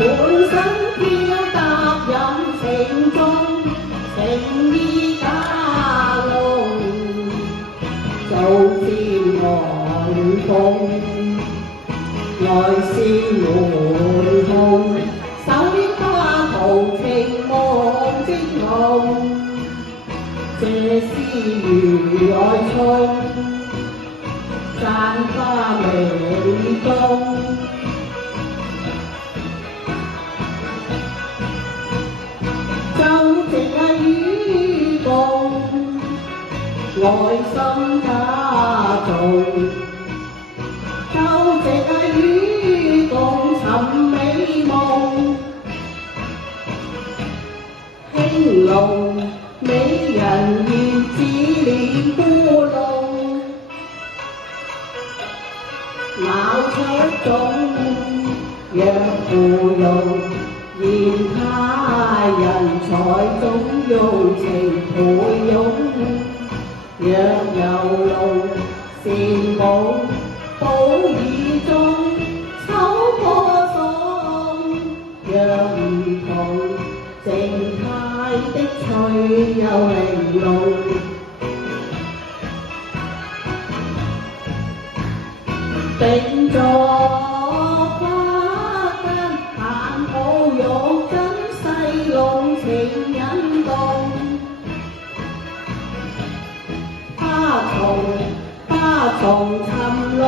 半生漂踏任情中，情意假露，早知愛共，來是門途，手拈花途情夢即夢，這詩如愛葱，簪花美中。就這與共，愛心他做。就這與共尋美夢，輕露美人願自憐故弄，鬧出種若芙蓉。嫌他人才總用情倍擁，若有路善報，保以終，秋波送。若唔同，靜態的趣又玲瓏，定咗。情引動，花叢尋裸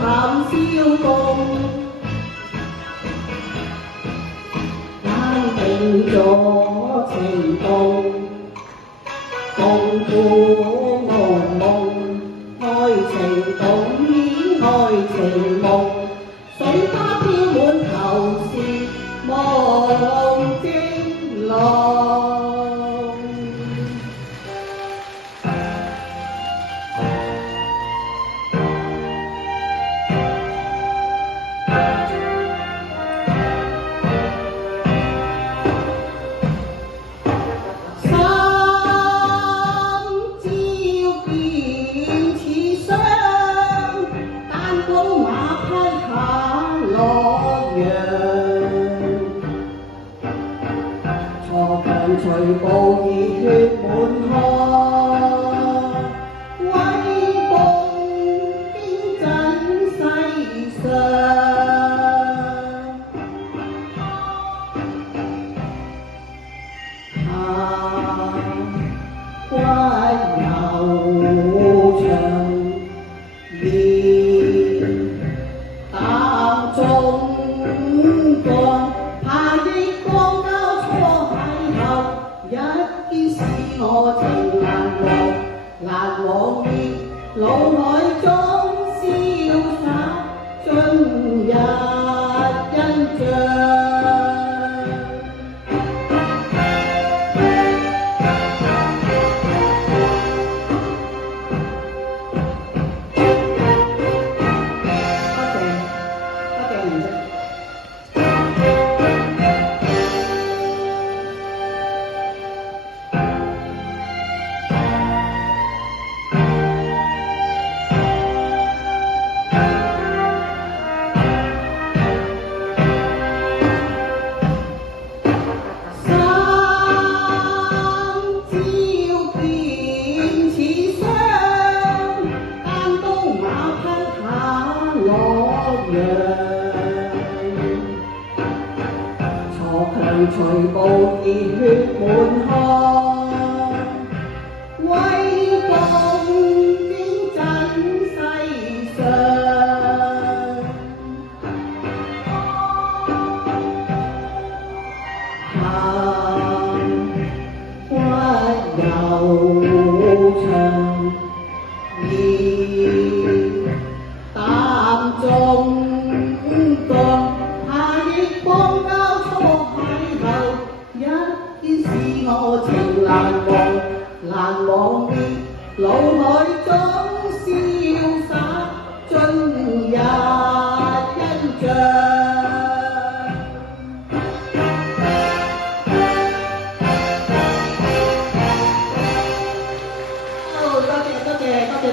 談笑共，單定咗情動，共赴夢夢，愛情動演愛情夢，水花飄滿頭是夢驚浪。隨步熱血滿腔，威風經震世上。骨悠長，面淡中幹，怕億光交錯邂逅。一件事我情難忘於腦海中瀟灑，終日印象。隨步熱血滿腔，威風經震世上。骨悠長，面淡中